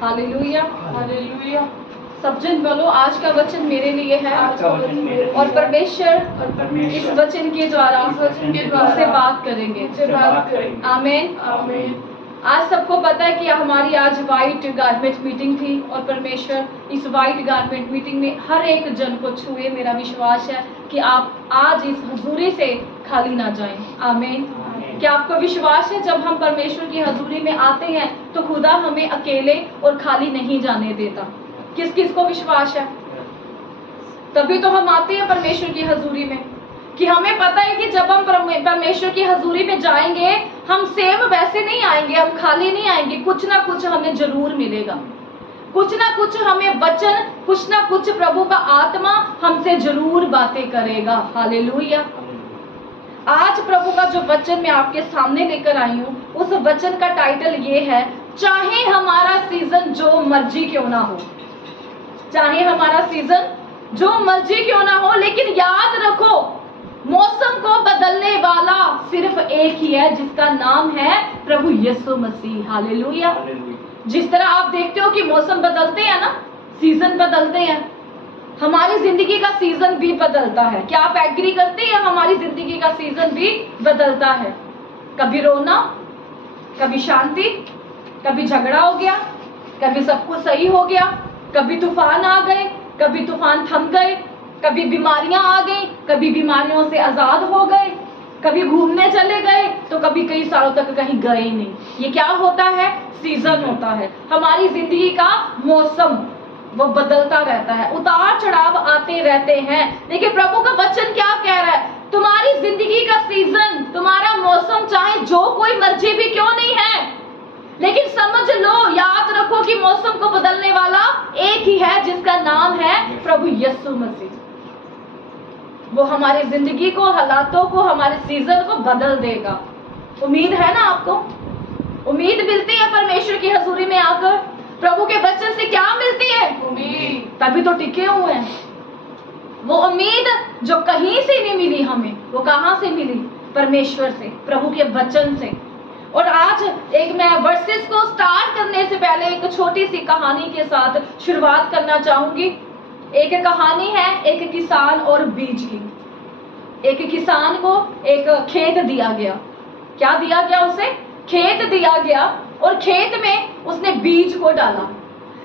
Hallelujah. Hallelujah. सब जन बोलो, आज का वचन मेरे लिए है और परमेश्वर इस वचन के द्वारा से बात करेंगे। आमीन। आमीन। आज सबको पता है कि हमारी आज वाइट गारमेंट मीटिंग थी और परमेश्वर इस वाइट गारमेंट मीटिंग में हर एक जन को छुए। मेरा विश्वास है कि आप आज इस हजूरी से खाली ना जाएं। आमीन। क्या आपको विश्वास है जब हम परमेश्वर की हजूरी में आते हैं तो खुदा हमें अकेले और खाली नहीं जाने देता? किस किस को विश्वास है? तभी तो हम आते हैं परमेश्वर की हजूरी में, कि हमें पता है कि जब हम परमेश्वर की हजूरी में जाएंगे हम सेम वैसे नहीं आएंगे, हम खाली नहीं आएंगे। कुछ ना कुछ हमें जरूर मिलेगा, कुछ ना कुछ हमें वचन, कुछ ना कुछ प्रभु का आत्मा हमसे जरूर बातें करेगा। हालेलुया। आज प्रभु का जो वचन मैं आपके सामने लेकर आई हूँ, उस वचन का टाइटल ये है, चाहे हमारा सीजन जो मर्जी क्यों ना हो, चाहे हमारा सीजन जो मर्जी क्यों ना हो, लेकिन याद रखो मौसम को बदलने वाला सिर्फ एक ही है, जिसका नाम है प्रभु यीशु मसीह। हालेलुया। जिस तरह आप देखते हो कि मौसम बदलते हैं ना, सीजन बदलते हैं, हमारी जिंदगी का सीजन भी बदलता है। क्या आप एग्री करते हैं? हमारी जिंदगी का सीजन भी बदलता है। कभी रोना, कभी शांति, कभी झगड़ा हो गया, कभी सब कुछ सही हो गया, कभी तूफान आ गए, कभी तूफान थम गए, कभी बीमारियां आ गई, कभी बीमारियों से आजाद हो गए, कभी घूमने चले गए, तो कभी कई सालों तक कहीं गए ही नहीं। ये क्या होता है? सीजन होता है। हमारी जिंदगी का मौसम वो बदलता रहता है, उतार चढ़ाव आते रहते हैं। लेकिन प्रभु का वचन क्या कह रहा है? तुम्हारी जिंदगी का सीजन, तुम्हारा मौसम चाहे जो कोई मर्जी भी क्यों नहीं है, लेकिन समझ लो, याद रखो कि मौसम को बदलने वाला एक ही है, जिसका नाम है प्रभु यीशु मसीह। वो हमारी जिंदगी को, हालातों को, हमारे सीजन को बदल देगा। उम्मीद है ना आपको? उम्मीद मिलती है परमेश्वर की हजूरी में आकर? प्रभु के वचन से क्या मिलती है? उम्मीद। तभी तो टिके हुए हैं। वो उम्मीद जो कहीं से नहीं मिली हमें, वो कहां से मिली? परमेश्वर से, प्रभु के वचन से। और आज एक मैं वर्सेस को स्टार्ट करने से पहले एक छोटी सी कहानी के साथ शुरुआत करना चाहूंगी। एक कहानी है एक किसान और बीज की। एक किसान को एक खेत दिया गया। क्या दिया गया उसे? खेत दिया गया, और खेत में उसने बीज को डाला।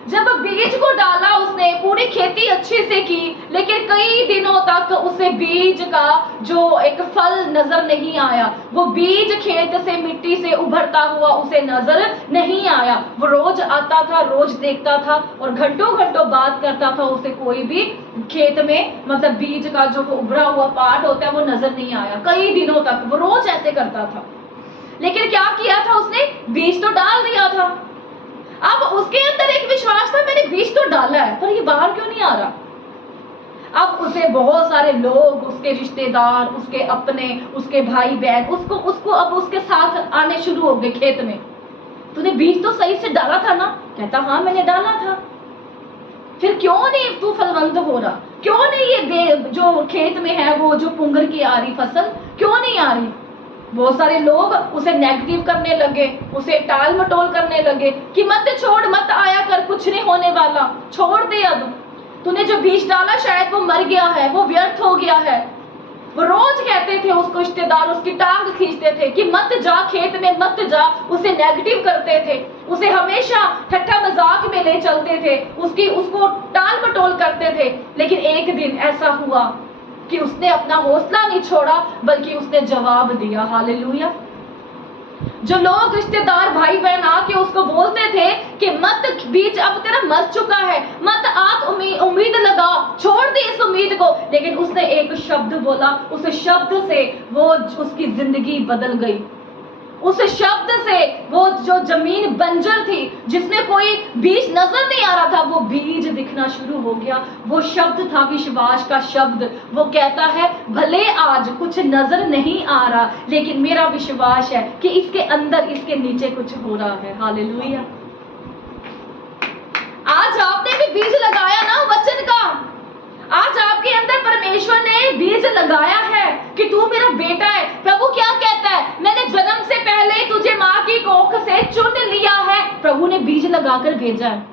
जब बीज को डाला उसने, पूरी खेती अच्छे से की, लेकिन कई दिनों तक उसे बीज का जो एक फल नजर नहीं आया। वो बीज खेत से, मिट्टी से उभरता हुआ उसे नजर नहीं आया। वो रोज आता था, रोज देखता था, और घंटों घंटों बात करता था, उसे कोई भी खेत में मतलब बीज का जो उभरा हुआ पार्ट होता है वो नजर नहीं आया। कई दिनों तक वो रोज ऐसे करता था। लेकिन क्या किया था उसने? बीज तो डाल दिया था। अब उसके अंदर एक विश्वास था, मैंने बीज तो डाला है, पर ये बाहर क्यों नहीं आ रहा? अब उसे बहुत सारे लोग, उसके रिश्तेदार, उसके अपने, उसके भाई बहन उसको अब उसके साथ आने शुरू हो गए खेत में। तूने बीज तो सही से डाला था ना? कहता हाँ मैंने डाला था। फिर क्यों नहीं तू फलवंत हो रहा? क्यों नहीं ये जो खेत में है वो जो पुंगर की आ रही फसल क्यों नहीं आ रही? बहुत सारे लोग उसे नेगेटिव करने लगे, उसे टाल मटोल करने लगे कि मत छोड़, मत आया कर, कुछ नहीं होने वाला, छोड़ दे, अब तूने जो बीज डाला शायद वो मर गया है, वो व्यर्थ हो गया है। वो रोज कहते थे उसको, रिश्तेदार उसकी टांग खींचते थे कि मत जा खेत में, मत जा। उसे नेगेटिव करते थे, उसे हमेशा ठट्ठा मजाक में ले चलते थे, उसको टाल मटोल करते थे। लेकिन एक दिन ऐसा हुआ कि उसने अपना हौसला नहीं छोड़ा, बल्कि उसने जवाब दिया। हालेलुया। जो लोग, रिश्तेदार, भाई बहन आके उसको बोलते थे कि मत, बीज अब तेरा मर चुका है, मत आप उम्मीद लगा, छोड़ दे इस उम्मीद को। लेकिन उसने एक शब्द बोला, उस शब्द से वो उसकी जिंदगी बदल गई। उस शब्द से वो जो जमीन बंजर थी, जिसमें कोई बीज नजर नहीं आ रहा था, वो बीज दिखना शुरू हो गया। वो शब्द था विश्वास का शब्द। वो कहता है भले आज कुछ नजर नहीं आ रहा, लेकिन मेरा विश्वास है कि इसके अंदर, इसके नीचे कुछ हो रहा है। हालेलुया। आज आपने भी बीज लगाया ना वचन का, आज आपके अंदर परमेश्वर ने बीज लगाया है कि तू मेरा बेटा है। प्रभु क्या कहता है, मैंने जन्म से पहले तुझे माँ की कोख से चुन लिया है। प्रभु ने बीज लगाकर भेजा है।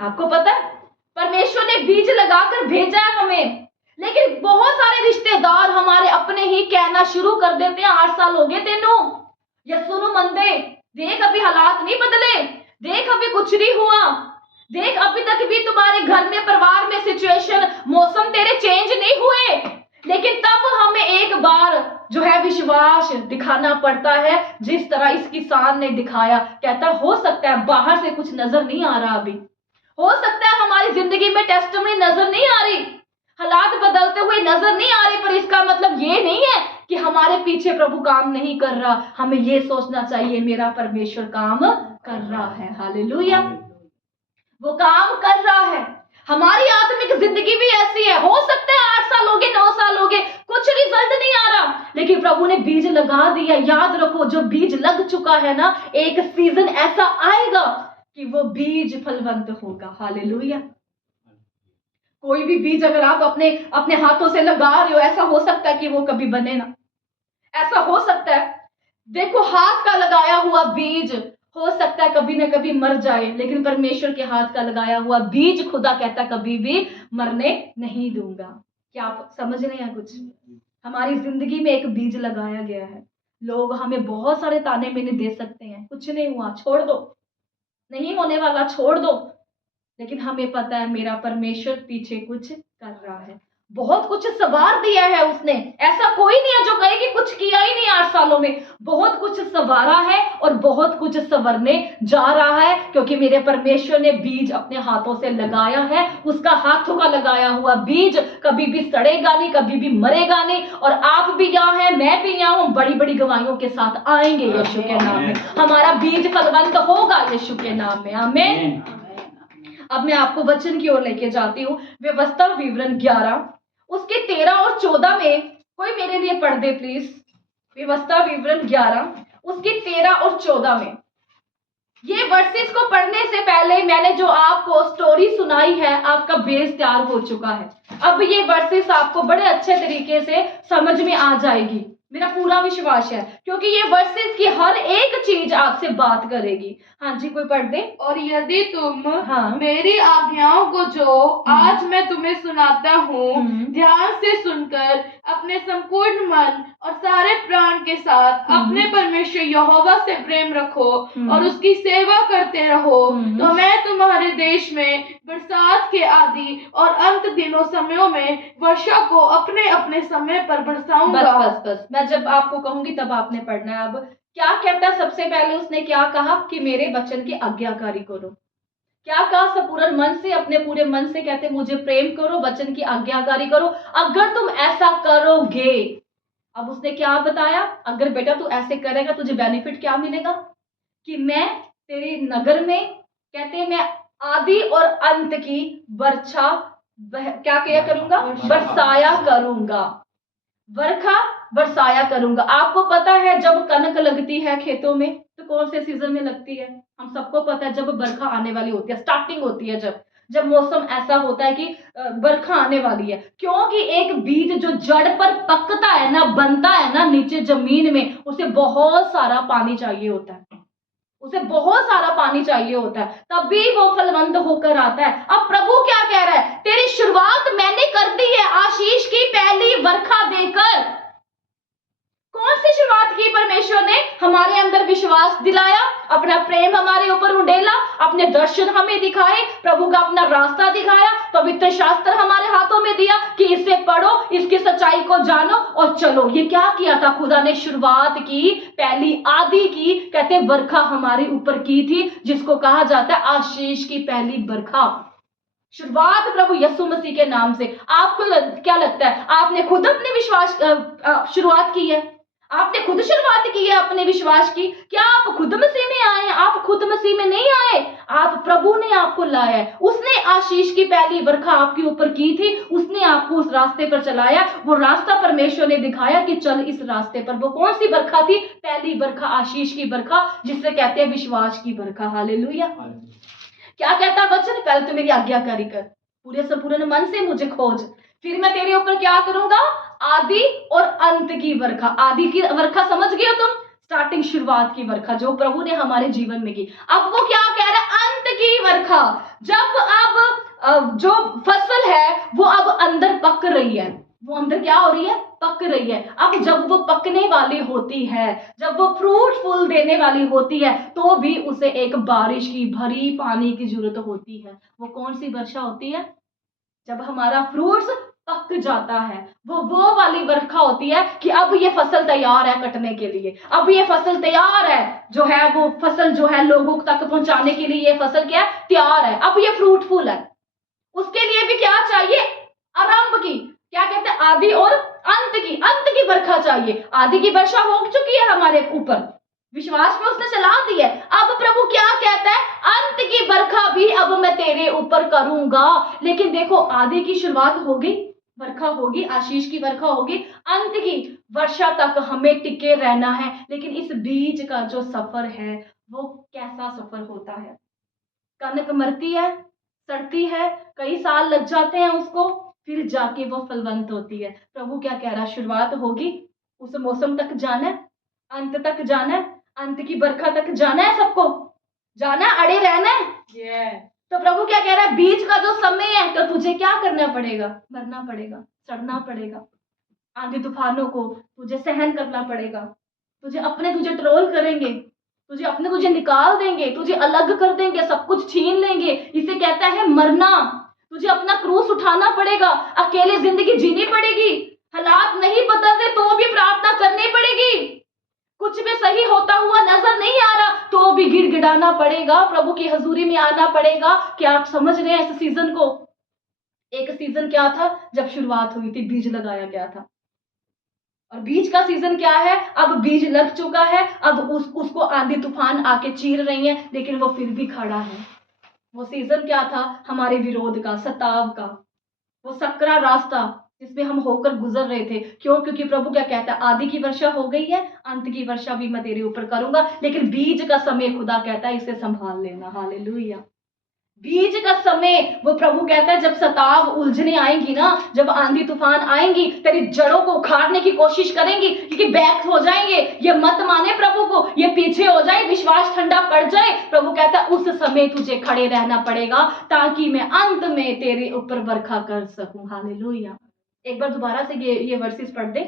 आपको पता है, परमेश्वर ने बीज लगाकर भेजा है हमें। लेकिन बहुत सारे रिश्तेदार हमारे अपने ही कहना शुरू कर देते हैं, 8 साल हो गए तेनू, या सुनो मंदे, देख अभी हालात नहीं बदले, देख अभी कुछ नहीं हुआ, देख अभी तक भी तुम्हारे घर में, परिवार में सिचुएशन, मौसम तेरे चेंज नहीं हुए। लेकिन तब हमें एक बार जो है विश्वास दिखाना पड़ता है, जिस तरह इस किसान ने दिखाया। कहता हो सकता है बाहर से कुछ नजर नहीं आ रहा, अभी हो सकता है हमारी जिंदगी में टेस्टमनी नजर नहीं आ रही, हालात बदलते हुए नजर नहीं आ रहे, पर इसका मतलब ये नहीं है कि हमारे पीछे प्रभु काम नहीं कर रहा। हमें ये सोचना चाहिए मेरा परमेश्वर काम कर रहा है। हालेलुया, वो काम कर रहा है। हमारी आत्मिक जिंदगी भी ऐसी है। हो सकता है 8 साल हो गए, 9 साल हो गए, कुछ रिजल्ट नहीं आ रहा, लेकिन प्रभु ने बीज लगा दिया। याद रखो, जो बीज लग चुका है ना, एक सीजन ऐसा आएगा कि वो बीज फलवंत होगा। हालेलुया। कोई भी बीज अगर आप अपने अपने हाथों से लगा रहे हो, ऐसा हो सकता है कि वो कभी बने ना, ऐसा हो सकता है। देखो, हाथ का लगाया हुआ बीज हो सकता है कभी ना कभी मर जाए, लेकिन परमेश्वर के हाथ का लगाया हुआ बीज खुदा कहता कभी भी मरने नहीं दूंगा। क्या आप समझ रहे हैं? कुछ हमारी जिंदगी में एक बीज लगाया गया है। लोग हमें बहुत सारे ताने मैंने दे सकते हैं, कुछ नहीं हुआ छोड़ दो, नहीं होने वाला छोड़ दो, लेकिन हमें पता है मेरा परमेश्वर पीछे कुछ कर रहा है। बहुत कुछ सवार दिया है उसने। ऐसा कोई नहीं है जो कहे कि कुछ किया ही नहीं 8 सालों में। बहुत कुछ सवारा है और बहुत कुछ सवरने जा रहा है, क्योंकि मेरे परमेश्वर ने बीज अपने हाथों से लगाया है। उसका हाथों का लगाया हुआ बीज कभी भी सड़ेगा नहीं, कभी भी मरेगा नहीं। और आप भी यहाँ हैं, मैं भी यहाँ हूँ, बड़ी बड़ी गवाहियों के साथ आएंगे यीशु के नाम में। हमारा बीज फलवंत होगा यीशु के नाम में। आमीन। अब मैं आपको वचन की ओर लेके जाती हूँ। व्यवस्था विवरण 11 उसके 13 और 14 में, कोई मेरे लिए पढ़ दे प्लीज। व्यवस्था विवरण 11 उसके 13 और 14 में। ये वर्सेस को पढ़ने से पहले मैंने जो आपको स्टोरी सुनाई है, आपका बेस तैयार हो चुका है। अब ये वर्सेस आपको बड़े अच्छे तरीके से समझ में आ जाएगी, मेरा पूरा विश्वास है, क्योंकि ये वर्सेस की हर एक चीज आपसे बात करेगी। हाँ जी, कोई पढ़ दे। और यदि तुम हाँ। मेरी आज्ञाओं को जो आज मैं तुम्हें सुनाता हूँ ध्यान से सुनकर अपने संपूर्ण मन और सारे प्राण के साथ अपने परमेश्वर यहोवा से प्रेम रखो और उसकी सेवा करते रहो, तो मैं तुम्हारे देश में बरसात के आदि और अंत दिनों समयों में वर्षा को अपने अपने समय पर बरसाऊंगा। बस मैं जब आपको कहूंगी तब आपने पढ़ना है। अब क्या कहता है? सबसे पहले उसने क्या कहा कि मेरे वचन की आज्ञाकारी करो। क्या कहा? संपूर्ण मन से, अपने पूरे मन से कहते मुझे प्रेम करो, वचन की आज्ञाकारी करो। अगर तुम ऐसा करोगे, अब उसने क्या बताया? अगर बेटा तू ऐसे करेगा तुझे बेनिफिट क्या मिलेगा? कि मैं तेरे नगर में, कहते हैं मैं आदि और अंत की वर्षा क्या करूंगा? बरसाया करूंगा, वर्षा बरसाया करूंगा। आपको पता है जब कनक लगती है खेतों में तो कौन से सीजन में लगती है? हम सबको पता है जब बरखा आने वाली होती है, स्टार्टिंग होती है, जब मौसम ऐसा होता है कि बरखा आने वाली है। क्योंकि एक बीज जो जड़ पर पकता है ना, बनता है ना नीचे जमीन में, उसे बहुत सारा पानी चाहिए होता है, उसे बहुत सारा पानी चाहिए होता है, तभी वो फलवंत होकर आता है। अब प्रभु क्या कह रहा है? तेरी शुरुआत मैंने कर दी है आशीष की पहली वर्षा देकर। कौन सी शुरुआत की परमेश्वर ने? हमारे अंदर विश्वास दिलाया, अपना प्रेम हमारे ऊपर उंडेला, अपने दर्शन हमें दिखाए, प्रभु का अपना रास्ता दिखाया, पवित्र शास्त्र हमारे हाथों में दिया कि इसे पढ़ो, इसकी सच्चाई को जानो और चलो। ये क्या किया था? खुदा ने शुरुआत की, पहली आदि की, कहते वर्षा हमारे ऊपर की थी, जिसको कहा जाता है आशीष की पहली वर्षा। शुरुआत प्रभु यीशु मसीह के नाम से। आपको क्या लगता है? आपने खुद अपने विश्वास शुरुआत की है? आपने खुद शुरुआत की है अपने विश्वास की? क्या आप खुद मसीह में आए? आप खुद मसीह में नहीं आए, आप प्रभु ने आपको लाया है। उसने आशीष की पहली वर्षा आपके ऊपर की थी, उसने आपको उस रास्ते पर चलाया। वो रास्ता परमेश्वर ने दिखाया कि चल इस रास्ते पर। वो कौन सी वर्षा थी? पहली वर्षा, आशीष की वर्षा, जिसे कहते हैं विश्वास की वर्षा। हालेलुया। क्या कहता वचन? पहले तो मेरी आज्ञाकारी कर, पूरे संपूर्ण मन से मुझे खोज। फिर मैं तेरे ऊपर क्या करूंगा, आदि और अंत की वर्षा। आदि की वर्षा समझ गए हो तुम, स्टार्टिंग शुरुआत की वर्षा जो प्रभु ने हमारे जीवन में की। अब वो क्या कह रहा है, अंत की वर्षा। जब अब जो फसल है वो अब अंदर पक रही है, वो अंदर क्या हो रही है, पक रही है। अब जब वो पकने वाली होती है, जब वो फ्रूटफुल देने वाली होती है, तो भी उसे एक बारिश की भरी पानी की जरूरत होती है। वो कौन सी वर्षा होती है, जब हमारा फ्रूट्स पक जाता है, वो वाली वर्षा होती है कि अब ये फसल तैयार है कटने के लिए, अब ये फसल तैयार है, जो है वो फसल जो है लोगों तक पहुंचाने के लिए ये फसल क्या है, तैयार है, अब ये फ्रूटफुल है। उसके लिए भी क्या चाहिए, आरंभ की, क्या कहते हैं, आदि और अंत की वर्षा चाहिए। आदि की वर्षा हो चुकी है हमारे ऊपर, विश्वास में उसने चला दी है। अब प्रभु क्या कहता है, अंत की वर्षा भी अब मैं तेरे ऊपर करूंगा। लेकिन देखो, आदि की शुरुआत होगी, वर्षा होगी, आशीष की वर्षा होगी, अंत की वर्षा तक हमें टिके रहना है। लेकिन इस बीच का जो सफर है वो कैसा सफर होता है, कनक मरती है, सड़ती है, कई साल लग जाते हैं उसको, फिर जाके वो फलवंत होती है। प्रभु क्या कह रहा है, शुरुआत होगी, उस मौसम तक जाना है, अंत तक जाना है, अंत की बरखा तक जाना है, सबको जाना है, अड़े रहना है। तो प्रभु क्या कह रहा है, बीच का जो समय है तो तुझे क्या करना पड़ेगा, मरना पड़ेगा, सड़ना पड़ेगा, आंधी तूफानों को तुझे सहन करना पड़ेगा, तुझे ट्रोल करेंगे, तुझे निकाल देंगे, तुझे अलग कर देंगे, सब कुछ छीन लेंगे। इसे कहता है मरना। तुझे अपना क्रूस उठाना पड़ेगा, अकेले जिंदगी जीनी पड़ेगी, हालात नहीं बदल रहे तो भी प्रार्थना करनी पड़ेगी, कुछ भी सही होता हुआ नजर नहीं आ रहा तो भी गिड़गिड़ाना पड़ेगा, प्रभु की हजूरी में आना पड़ेगा। क्या आप समझ रहे हैं इस सीजन को? एक सीजन क्या था, जब शुरुआत हुई थी, बीज लगाया गया था, और बीज का सीजन क्या है, अब बीज लग चुका है, अब उसको आंधी तूफान आके चीर रही है, लेकिन वो फिर भी खड़ा है। वो सीजन क्या था, हमारे विरोध का, सताव का, वो सकरा रास्ता जिसमें हम होकर गुजर रहे थे। क्यों? क्योंकि प्रभु क्या कहता है, आदि की वर्षा हो गई है, अंत की वर्षा भी मैं तेरे ऊपर करूंगा, लेकिन बीज का समय खुदा कहता है इसे संभाल लेना। हालेलुया। बीज का समय, वो प्रभु कहता है जब सताव उलझने आएंगी ना, जब आंधी तूफान आएंगी, तेरी जड़ों को उखाड़ने की कोशिश करेंगी, क्योंकि बैक हो जाएंगे, ये मत माने प्रभु को, ये पीछे हो जाए, विश्वास ठंडा पड़ जाए। प्रभु कहता है उस समय तुझे खड़े रहना पड़ेगा, ताकि मैं अंत में तेरे ऊपर वर्षा कर सकूं। हालेलुया। एक बार दोबारा से ये वर्सेस पढ़ दे।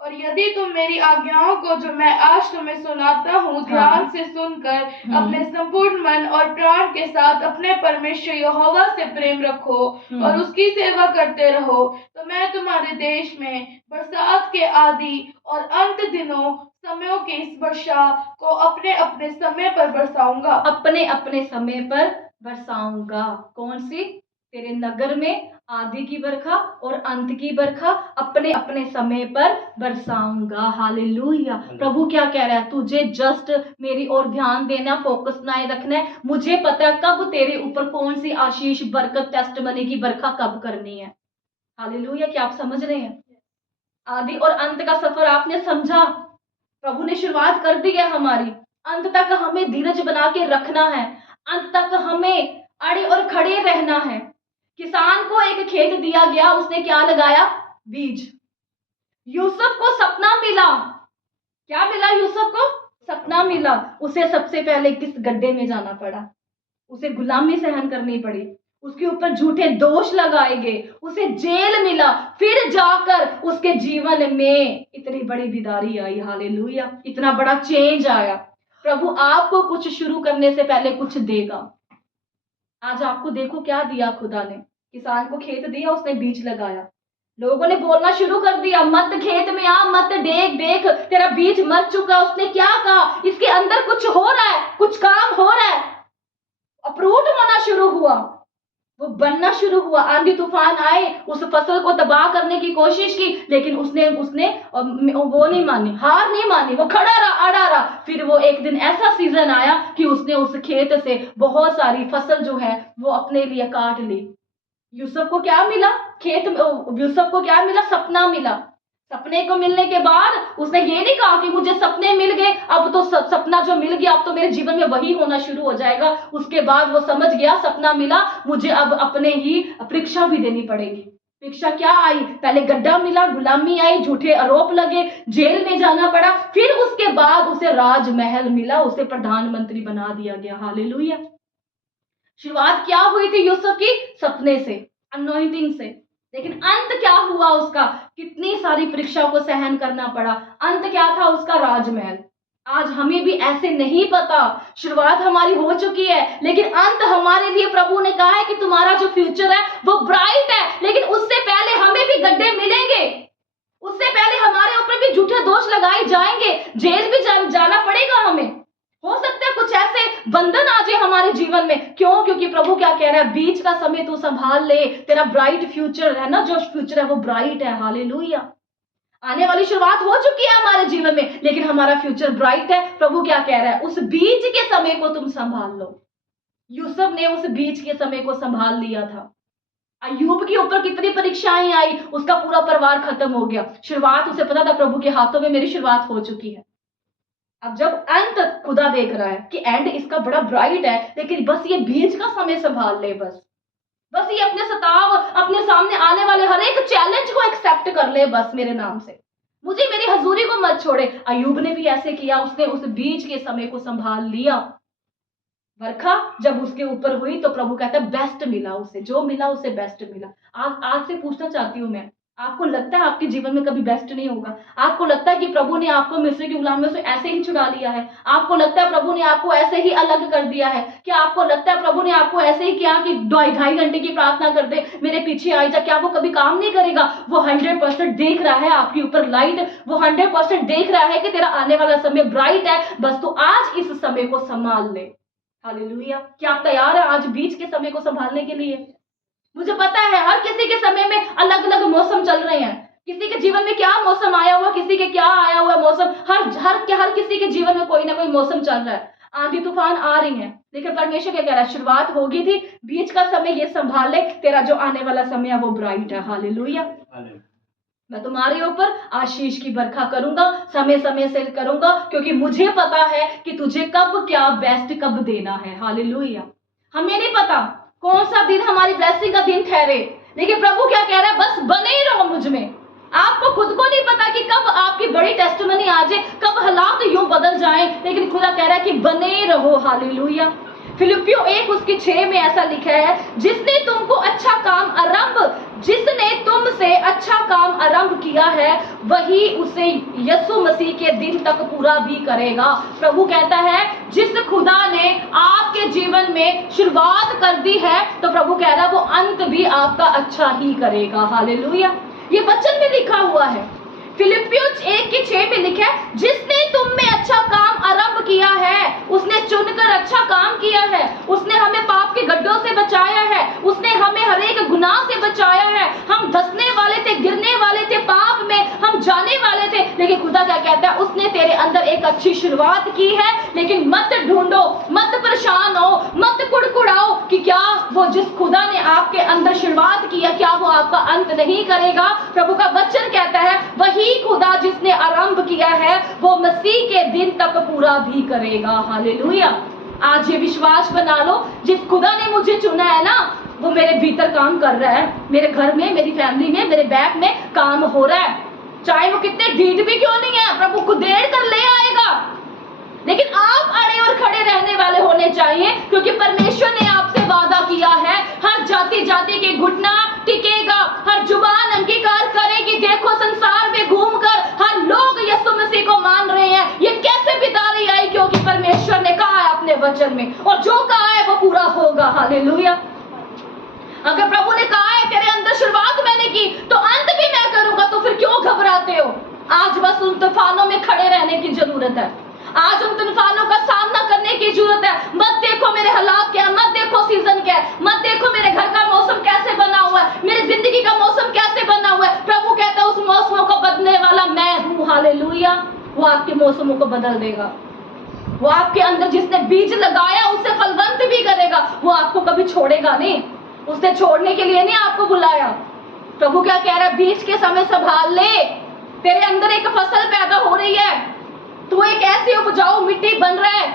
और यदि तुम मेरी आज्ञाओं को जो मैं आज तुम्हें सुनाता हूँ ध्यान से सुनकर अपने संपूर्ण मन और प्राण के साथ अपने परमेश्वर यहोवा से प्रेम रखो और उसकी सेवा करते रहो, तो मैं तुम्हारे देश में बरसात के आदि और अंत दिनों समयों की इस वर्षा को अपने अपने समय पर बरसाऊंगा। अपने अपने समय पर बरसाऊंगा। कौन सी? तेरे नगर में आदि की बरखा और अंत की बरखा अपने अपने समय पर बरसाऊंगा। हालेलुया। प्रभु क्या कह रहा है, तुझे जस्ट मेरी ओर ध्यान देना, फोकस बनाए रखना है। मुझे पता है कब तेरे ऊपर कौन सी आशीष, बरकत, टेस्टमनी की बरखा कब करनी है। हालेलुया। क्या आप समझ रहे हैं? आदि और अंत का सफर आपने समझा, प्रभु ने शुरुआत कर दी है हमारी, अंत तक हमें धीरज बना के रखना है, अंत तक हमें अड़े और खड़े रहना है। किसान को एक खेत दिया गया, उसने क्या लगाया? बीज। यूसुफ को सपना मिला। क्या मिला यूसुफ को? सपना मिला। उसे सबसे पहले किस गड्ढे में जाना पड़ा? उसे गुलामी सहन करनी पड़ी, उसके ऊपर झूठे दोष लगाए गए, उसे जेल मिला, फिर जाकर उसके जीवन में इतनी बड़ी बिदारी आई। हालेलुया। इतना बड़ा चेंज आया। प्रभु आपको कुछ शुरू करने से पहले कुछ देगा। आज आपको देखो क्या दिया खुदा ने। किसान को खेत दिया, उसने बीज लगाया, लोगों ने बोलना शुरू कर दिया, मत खेत में आ, मत देख, देख तेरा बीज मर चुका। उसने क्या कहा? इसके अंदर कुछ हो रहा है, कुछ काम हो रहा है। अप्रूट होना शुरू हुआ, वो बनना शुरू हुआ। आंधी तूफान आए, उस फसल को तबाह करने की कोशिश की, लेकिन उसने वो नहीं मानी, हार नहीं मानी, वो खड़ा रहा, अड़ा रहा। फिर वो एक दिन ऐसा सीजन आया कि उसने उस खेत से बहुत सारी फसल जो है वो अपने लिए काट ली। यूसुफ को क्या मिला? यूसुफ को क्या मिला? सपना मिला। सपने को मिलने के बाद उसने ये नहीं कहा कि मुझे सपने मिल गए, अब तो सपना जो मिल गया अब तो मेरे जीवन में वही होना शुरू हो जाएगा। उसके बाद वो समझ गया, सपना मिला, मुझे अब अपने ही परीक्षा भी देनी पड़ेगी। शिक्षा क्या आई? पहले गड्ढा मिला, गुलामी आई, झूठे आरोप लगे, जेल में जाना पड़ा, फिर उसके बाद उसे राजमहल मिला, उसे प्रधानमंत्री बना दिया गया। हालेलुया। शुरुआत क्या हुई थी यूसुफ की? सपने से, अनॉइंटिंग से। लेकिन अंत क्या हुआ उसका? कितनी सारी परीक्षा को सहन करना पड़ा। अंत क्या था उसका? राजमहल। आज हमें भी ऐसे नहीं पता, शुरुआत हमारी हो चुकी है, लेकिन अंत हमारे लिए प्रभु ने कहा है कि तुम्हारा जो फ्यूचर है वो ब्राइट है, लेकिन उससे पहले हमें भी गड्ढे मिलेंगे, उससे पहले हमारे ऊपर भी झूठे दोष लगाए जाएंगे, जेल भी जाना पड़ेगा हमें। हो सकता है कुछ ऐसे बंधन आ जाए हमारे जीवन में। क्यों? क्योंकि प्रभु क्या कह रहा है? बीच का समय तू संभाल ले, तेरा ब्राइट फ्यूचर है ना, जो फ्यूचर है वो ब्राइट है। हालेलुया। आने वाली शुरुआत हो चुकी है हमारे जीवन में, लेकिन हमारा फ्यूचर ब्राइट है। प्रभु क्या कह रहा है? उस बीच के समय को तुम संभाल लो। यूसुफ ने उस बीच के समय को संभाल लिया था। अय्यूब के ऊपर कितनी परीक्षाएं आई, उसका पूरा परिवार खत्म हो गया। शुरुआत उसे पता था प्रभु के हाथों में मेरी शुरुआत हो चुकी है। अब जब अंत खुदा देख रहा है कि एंड इसका बड़ा ब्राइट है, लेकिन बस ये बीच का समय संभाल ले, बस ये अपने सताव, अपने सामने आने वाले हर एक चैलेंज को एक्सेप्ट कर ले, बस मेरे नाम से, मुझे मेरी हजूरी को मत छोड़े। अय्यूब ने भी ऐसे किया, उसने उस बीच के समय को संभाल लिया। बरखा जब उसके ऊपर हुई तो प्रभु कहता है बेस्ट मिला उसे, जो मिला उसे बेस्ट मिला। आज से पूछना चाहती हूँ मैं, आपको लगता है आपके जीवन में कभी बेस्ट नहीं होगा? आपको लगता है कि प्रभु ने आपको मिस्र की गुलामियों से ऐसे ही छुड़ा लिया है? आपको लगता है प्रभु ने आपको ऐसे ही अलग कर दिया है? क्या आपको लगता है प्रभु ने आपको ऐसे ही किया कि 2.5 घंटे की प्रार्थना कर दे, मेरे पीछे आई जा? क्या वो कभी काम नहीं करेगा? वो 100% देख रहा है आपके ऊपर लाइट, वो 100% देख रहा है कि तेरा आने वाला समय ब्राइट है, बस तू आज इस समय को संभाल ले। हालेलुया। क्या आप तैयार है आज बीच के समय को संभालने के लिए? मुझे पता है हर किसी के समय में अलग अलग मौसम चल रहे हैं। किसी के जीवन में क्या मौसम आया हुआ, किसी के क्या आया हुआ मौसम, हर किसी के जीवन में कोई ना कोई मौसम चल रहा है। आंधी तूफान आ रही है, लेकिन परमेश्वर क्या कह रहा है? शुरुआत हो गई थी, बीच का समय ये संभाल ले, तेरा जो आने वाला समय है वो ब्राइट है। हालेलुया। मैं तुम्हारे ऊपर आशीष की बरखा करूंगा, समय समय से करूंगा, क्योंकि मुझे पता है कि तुझे कब क्या बेस्ट कब देना है। हालेलुया। हमें नहीं पता कौन सा दिन हमारी ब्लेसिंग का दिन ठहरे, लेकिन प्रभु क्या कह रहा है? बस बने ही रहो मुझ में। आपको खुद को नहीं पता कि कब आपकी बड़ी टेस्टिमनी आ जाए, कब हालात यूं बदल जाएं, लेकिन खुदा कह रहा है कि बने ही रहो। हालेलुया। फिलिपियों 1 उसके 6 में ऐसा लिखा है, जिसने तुमसे अच्छा काम आरंभ किया है, वही उसे यीशु मसीह के दिन तक पूरा भी करेगा। प्रभु कहता है जिस खुदा ने आपके जीवन में शुरुआत कर दी है, तो प्रभु कह रहा है वो अंत भी आपका अच्छा ही करेगा। हालेलुया। ये वचन में लिखा हुआ है, फिलिपियों 1:6 में लिखा है, जिसने तुम में अच्छा काम आरंभ किया है, उसने चुनकर अच्छा काम किया है, उसने हमें पाप के गड्ढों से बचाया है, उसने हमें हर एक गुनाह से बचाया है। हम धंसने वाले थे, गिरने वाले थे, पाप में हम जाने वाले थे, लेकिन खुदा क्या कहता है? उसने तेरे अंदर एक अच्छी शुरुआत की है। लेकिन मत ढूंढो, मत परेशान हो, मत कुड़कुड़ाओ कि क्या वो जिस खुदा ने आपके अंदर शुरुआत की है, क्या वो आपका अंत नहीं करेगा। प्रभु का वचन कहता है वही खुदा जिसने आरंभ किया है, वो मसीह के दिन तक पूरा भी करेगा। हालेलुया। आज ये विश्वास बना लो, जिस खुदा ने मुझे चुना है ना, वो मेरे भीतर काम कर रहा है, मेरे घर में, मेरी फैमिली में, मेरे बैक में काम हो रहा है। चाहे वो कितने ढीठ भी क्यों नहीं है, प्रभु को देर कर ले आएगा, लेकिन आप अड़े और खड़े रहने वाले होने चाहिए, क्योंकि परमेश्वर ने आपसे वादा किया है, हर जाति जाति के घुटना टिकेगा, हर जुबान अंगीकार करेगी। देखो संसार में घूमकर हर लोग यीशु मसीह को मान रहे हैं। ये कैसे बिदारी आई? क्योंकि परमेश्वर ने कहा है अपने वचन में, और जो कहा है वो पूरा होगा। हालेलुया। अगर प्रभु ने कहा है तेरे अंदर शुरुआत मैंने की, तो अंत भी मैं करूंगा, तो फिर क्यों घबराते हो? आज बस उन तूफानों में खड़े रहने की जरूरत है, आज उन तूफानों का सामना करने की जरूरत है। मत देखो मेरे हालात क्या है, मत देखो सीजन क्या है, मत देखो मेरे घर का मौसम कैसे बना हुआ है, मेरी जिंदगी का मौसम कैसे बना हुआ है। प्रभु कहता है उस मौसमों को बदलने वाला मैं हूँ। हालेलुया। वो आपके मौसमों को बदल देगा। वो आपके अंदर जिसने बीज लगाया उसे फलवंत भी करेगा। वो आपको कभी छोड़ेगा नहीं, उसने छोड़ने के लिए नहीं आपको बुलाया। प्रभु क्या कह रहा है? बीज के समय संभाल ले, तेरे अंदर एक फसल पैदा हो रही है, तू एक ऐसी उपजाऊ मिट्टी बन रहा है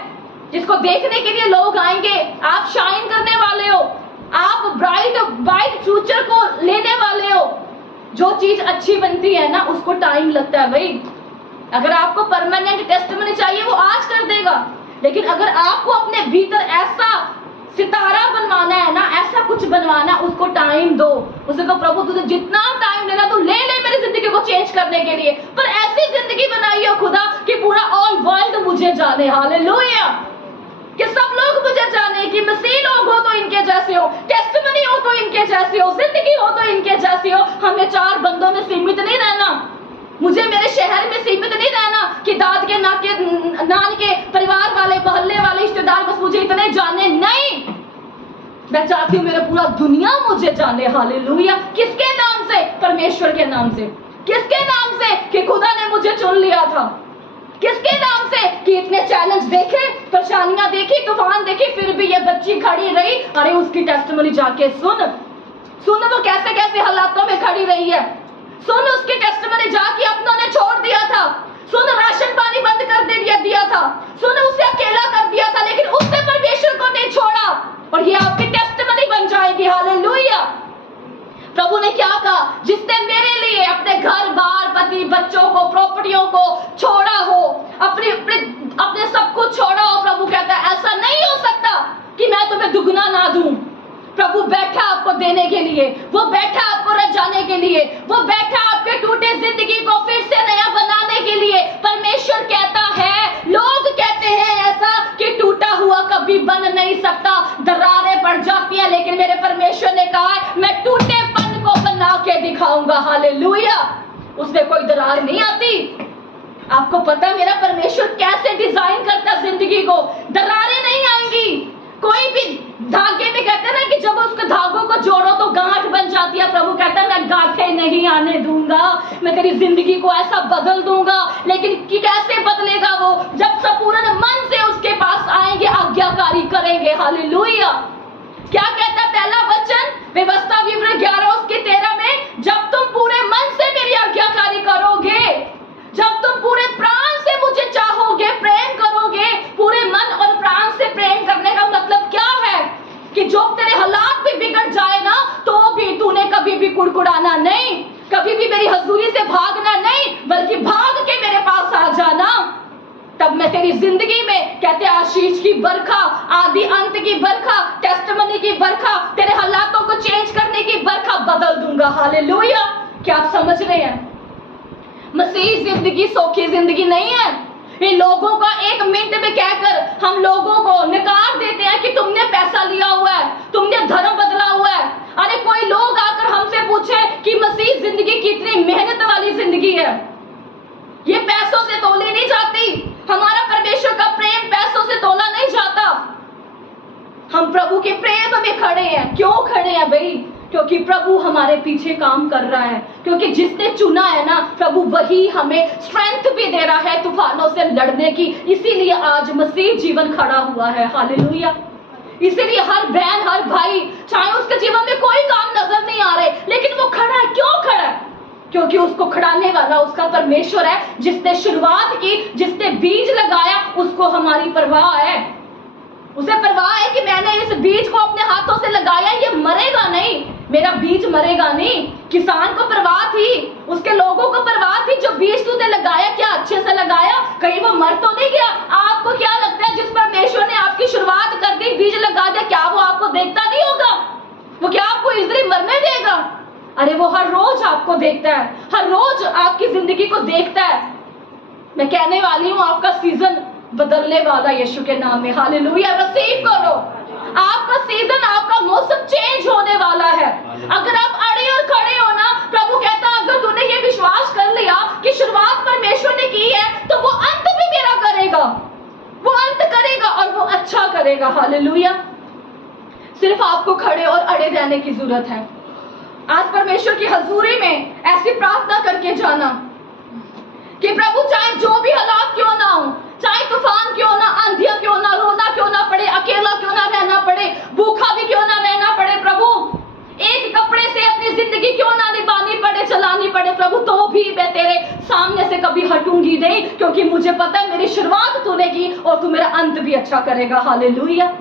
जिसको देखने के लिए लोग आएंगे। आप शाइन करने वाले हो, आप ब्राइट फ्यूचर को लेने वाले हो। जो चीज अच्छी बनती है ना उसको टाइम लगता है भाई। अगर आपको परमानेंट टेस्टिमनी चाहिए वो आज कर देगा, लेकिन अगर आपको अपने भीतर ऐसा सितारा बनवाना है ना, ऐसा कुछ बनवाना है, उसको टाइम दो। उसे कहो प्रभु तुझे जितना टाइम लेना तू ले ले मेरी जिंदगी को चेंज करने के लिए, पर ऐसी जिंदगी बनाई हो खुदा कि पूरा ऑल वर्ल्ड मुझे जाने। हालेलुया, कि सब लोग मुझे जाने, कि मसीह लोग हो तो इनके जैसे हो, टेस्टिमनी हो तो इनके जैसे हो, जिंदगी हो तो इनके जैसे हो। हमें 4 बंदों में सीमित नहीं रहना, मुझे मेरे शहर में सीमित नहीं रहना कि दाद के नान के परिवार वाले, मोहल्ले वाले, रिश्तेदार बस मुझे इतने जाने। नहीं, मैं चाहती हूँ मेरा पूरा दुनिया मुझे जाने। हालेलुया, किसके नाम से? परमेश्वर के नाम से। किसके नाम से? कि खुदा ने मुझे चुन लिया था। किसके नाम से? कि इतने चैलेंज देखे, परेशानियां देखी, तूफान देखी, फिर भी ये बच्ची खड़ी रही। अरे उसकी टेस्टिमनी जाके सुन वो कैसे कैसे हालातों में खड़ी रही है। सुन उसकी टेस्टिमनी जाके अपनों ने छोड़ दिया था, सुन राशन पानी बंद कर दिया था, सुन उसे अकेला कर दिया था, लेकिन उसने परमेश्वर को नहीं छोड़ा। और ये आपकी टेस्टिमनी बन जाएगी। हालेलुया। प्रभु ने क्या कहा? जिसने मेरे लिए अपने घर बार, पति, बच्चों को, प्रॉपर्टियों को छोड़ा हो, अपने सब कुछ छोड़ा हो, प्रभु कहता है ऐसा नहीं हो सकता कि मैं तुम्हें दुगना ना दूं। प्रभु बैठा आपको देने के लिए, वो बैठा आपको रजाने के लिए, वो बैठा आपके टूटे जिंदगी को फिर से नया बनाने के लिए। परमेश्वर कहता है, लोग कहते हैं ऐसा कि टूटा हुआ कभी बन नहीं सकता, दरारें पड़ जाती हैं, लेकिन मेरे परमेश्वर ने कहा है मैं टूटेपन को बना के दिखाऊंगा। हालेलुया, उसमें कोई दरार नहीं आती। आपको पता है मेरा परमेश्वर कैसे डिजाइन करता जिंदगी को? दरारें नहीं आएंगी। कोई भी धागे में कहते हैं ना कि जब उसके धागों को जोड़ो तो गांठ बन जाती है। प्रभु कहता है मैं गांठें नहीं आने दूंगा, मैं तेरी जिंदगी को ऐसा बदल दूंगा। लेकिन कि कैसे बदलेगा वो? जब सब पूर्ण मन से उसके पास आएंगे, आज्ञाकारी करेंगे। हालेलुया। क्या कहता है पहला वचन व्यवस्था विवरण 11:13 में? जब तुम पूरे मन से मेरी आज्ञाकारी करोगे, जब तुम पूरे प्राण से मुझे चाहोगे, प्रेम करोगे। पूरे मन और प्राण से प्रेम करने का मतलब क्या है? कि जो तेरे हालात भी बिगड़ जाए ना, तो भी तूने कभी भी कुड़कुड़ाना नहीं, कभी भी मेरी हजूरी से भागना नहीं, बल्कि भाग के मेरे पास आ जाना। तब मैं तेरी जिंदगी में, कहते आशीष की बरखा, आदि अंत की बरखा, टेस्टिमनी की बरखा, तेरे हालातों को चेंज करने की बरखा बदल दूंगा। हालेलुया। क्या आप समझ रहे हैं? मसीह जिंदगी सौखी जिंदगी नहीं है। ये लोगों का एक मिनट में कहकर हम लोगों को नकार देते हैं कि तुमने पैसा लिया हुआ है, तुमने धर्म बदला हुआ है। अरे कोई लोग आकर हमसे पूछे कि मसीह जिंदगी कितनी मेहनत वाली जिंदगी है, ये पैसों से तोली नहीं जाती। हमारा परमेश्वर का प्रेम पैसों से तोला नहीं जाता। हम प्रभु के प्रेम में खड़े हैं। क्यों खड़े हैं भाई? क्योंकि प्रभु हमारे पीछे काम कर रहा है, क्योंकि जिसने चुना है ना प्रभु, वही हमें स्ट्रेंथ भी दे रहा है तूफानों से लड़ने की। इसीलिए आज मसीह जीवन खड़ा हुआ है। हालेलुया। इसीलिए हर बहन, हर भाई, चाहे उसके जीवन में कोई काम नजर नहीं आ रहे, लेकिन वो खड़ा है। क्यों खड़ा है? क्योंकि उसको खड़ाने वाला उसका परमेश्वर है, जिसने शुरुआत की, जिसने बीज लगाया, उसको हमारी परवाह है। उसे परवाह है कि मैंने इस बीज को अपने हाथों से लगाया, ये मरेगा नहीं, मेरा बीज मरेगा नहीं। किसान को परवाह थी, उसके लोगों को परवाह थी, जो बीज तूने लगाया क्या अच्छे से लगाया, कहीं वो मर तो नहीं गया। आपको क्या लगता है जिस परमेश्वर ने आपकी शुरुआत कर दी, बीज लगा दिया, क्या वो आपको देखता नहीं होगा? वो क्या आपको इजली मरने देगा? अरे वो हर रोज आपको देखता है, हर रोज आपकी जिंदगी को देखता है। मैं कहने वाली हूँ आपका सीजन बदलने वाला यीशु के नाम में। हालेलुया। रिसीव करो, आपका सीजन, आपका मौसम चेंज होने वाला है। अगर आप अड़े और खड़े हो ना, प्रभु कहता है अगर तूने ये विश्वास कर लिया कि शुरुआत परमेश्वर ने की है, तो वो अंत भी मेरा करेगा, वो अंत करेगा और वो अच्छा करेगा। हालेलुया। सिर्फ आपको खड़े और अड़े रहने की जरूरत है। आज परमेश्वर की हजूरी में ऐसी प्रार्थना करके जाना कि प्रभु चाहे जो भी हालात क्यों ना हो, चाहे तूफान क्यों ना, आंधियां क्यों ना, रोना क्यों ना पड़े, अकेला क्यों ना रहना पड़े, भूखा भी क्यों ना रहना पड़े, प्रभु एक कपड़े से अपनी जिंदगी क्यों ना निभानी पड़े, चलानी पड़े, प्रभु तो भी मैं तेरे सामने से कभी हटूंगी नहीं, क्योंकि मुझे पता है मेरी शुरुआत तूने की और तू मेरा अंत भी अच्छा करेगा। हालेलुया।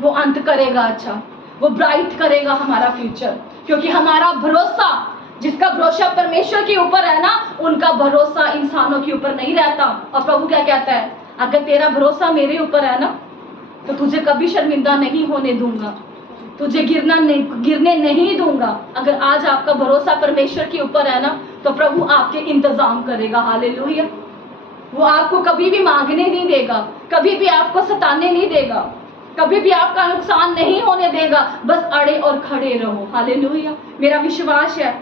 वो अंत करेगा अच्छा, वो ब्राइट करेगा हमारा फ्यूचर, क्योंकि हमारा भरोसा जिसका भरोसा परमेश्वर के ऊपर है ना, उनका भरोसा इंसानों के ऊपर नहीं रहता। और प्रभु क्या कहता है, अगर तेरा भरोसा मेरे ऊपर है ना, तो तुझे कभी शर्मिंदा नहीं होने दूंगा, तुझे गिरने नहीं दूंगा। अगर आज आपका भरोसा परमेश्वर के ऊपर है ना, तो प्रभु आपके इंतजाम करेगा। हालेलुया। वो आपको कभी भी मांगने नहीं देगा, कभी भी आपको सताने नहीं देगा, कभी भी आपका नुकसान नहीं होने देगा। बस अड़े और खड़े रहो। हालेलुया। मेरा विश्वास है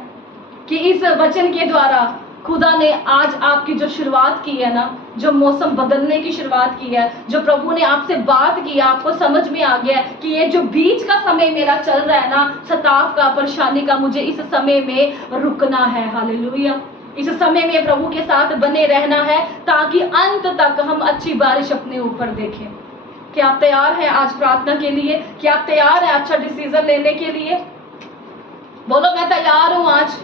कि इस वचन के द्वारा खुदा ने आज आपकी जो शुरुआत की है ना, जो मौसम बदलने की शुरुआत की है, जो प्रभु ने आपसे बात की, आपको समझ में आ गया कि ये जो बीच का समय मेरा चल रहा है ना, सताव का, परेशानी का, मुझे इस समय में रुकना है। हालेलुया। इस समय में प्रभु के साथ बने रहना है, ताकि अंत तक हम अच्छी बारिश अपने ऊपर देखें। क्या आप तैयार हैं आज प्रार्थना के लिए? क्या आप तैयार हैं अच्छा डिसीजन लेने के लिए? बोलो, मैं तैयार हूं आज,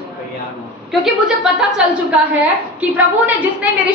क्योंकि मुझे पता चल चुका है कि प्रभु ने, जिसने मेरी